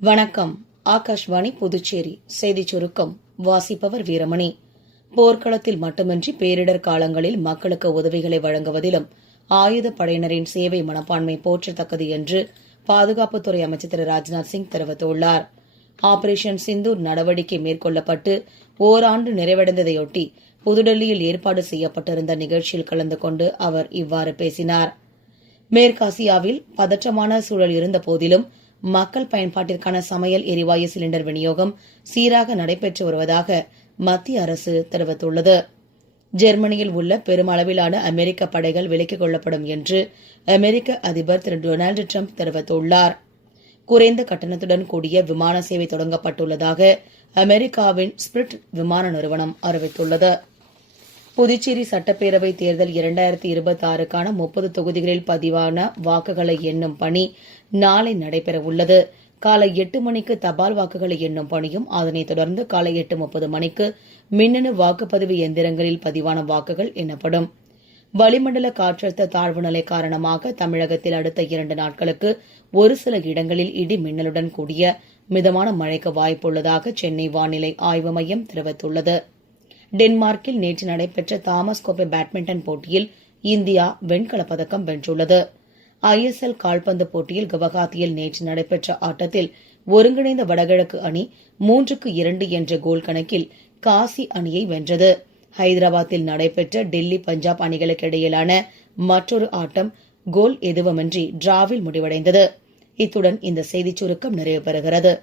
வணக்கம். ஆகாஷ்வாணி புதுச்சேரி செய்திச் சுருக்கம் வாசிப்பவர் வீரமணி. போர்க்களத்தில் மட்டுமின்றி பேரிடர் காலங்களில் மக்களுக்கு உதவிகளை வழங்குவதிலும் ஆயுதப் படையினரின் சேவை மனப்பான்மை போற்றத்தக்கது என்று பாதுகாப்புத்துறை அமைச்சர் திரு ராஜ்நாத் சிங் தெரிவித்துள்ளார். ஆபரேஷன் சிந்தூர் நடவடிக்கை மேற்கொள்ளப்பட்டு ஓராண்டு நிறைவடைந்ததையொட்டி புதுடெல்லியில் ஏற்பாடு செய்யப்பட்டிருந்த நிகழ்ச்சியில் கலந்து கொண்டு அவர் இவ்வாறு பேசினார். மேற்காசியாவில் பதற்றமான சூழல் இருந்த போதிலும் மக்கள் பயன்பாட்டிற்கான சமையல் எரிவாயு சிலிண்டர் விநியோகம் சீராக நடைபெற்று வருவதாக மத்திய அரசு தெரிவித்துள்ளது. ஜெர்மனியில் உள்ள பெருமளவிலான அமெரிக்க படைகள் விலக்கிக் கொள்ளப்படும் என்று அமெரிக்க அதிபர் திரு டொனால்டு டிரம்ப் தெரிவித்துள்ளார். குறைந்த கட்டணத்துடன் கூடிய விமான சேவை தொடங்கப்பட்டுள்ளதாக அமெரிக்காவின் ஸ்பிரிட் விமான நிறுவனம் அறிவித்துள்ளது. புதுச்சேரி சட்டப்பேரவை தேர்தல் 2026க்கான 30 தொகுதிகளில் பதிவான வாக்குகளை எண்ணும் பணி நாளை நடைபெறவுள்ளது. காலை 8 மணிக்கு தபால் வாக்குகளை எண்ணும் பணியும், அதனைத் தொடர்ந்து காலை 8:30 மணிக்கு மின்னணு வாக்குப்பதிவு எந்திரங்களில் பதிவான வாக்குகள் எண்ணப்படும். வளிமண்டல காற்றழுத்த தாழ்வு நிலை காரணமாக தமிழகத்தில் அடுத்த 2 நாட்களுக்கு ஒரு சில இடங்களில் இடி மின்னலுடன் கூடிய மிதமான மழைக்கு வாய்ப்புள்ளதாக சென்னை வானிலை ஆய்வு மையம் தெரிவித்துள்ளது. டென்மார்க்கில் நேற்று நடைபெற்ற தாமஸ் கோப்பை பேட்மிண்டன் போட்டியில் இந்தியா வெண்கலப் பதக்கம் வென்றுள்ளது. ISL கால்பந்து போட்டியில் குவஹாத்தியில் நேற்று நடைபெற்ற ஆட்டத்தில் ஒருங்கிணைந்த வடகிழக்கு அணி 3-2 என்ற கோல் கணக்கில் காசி அணியை வென்றது. ஹைதராபாத்தில் நடைபெற்ற டெல்லி பஞ்சாப் அணிகளுக்கு இடையிலான மற்றொரு ஆட்டம் கோல் எதுவுமின்றி டிராவில் முடிவடைந்தது. இத்துடன் இந்த செய்திச் சுருக்கம் நிறைவு பெறுகிறது.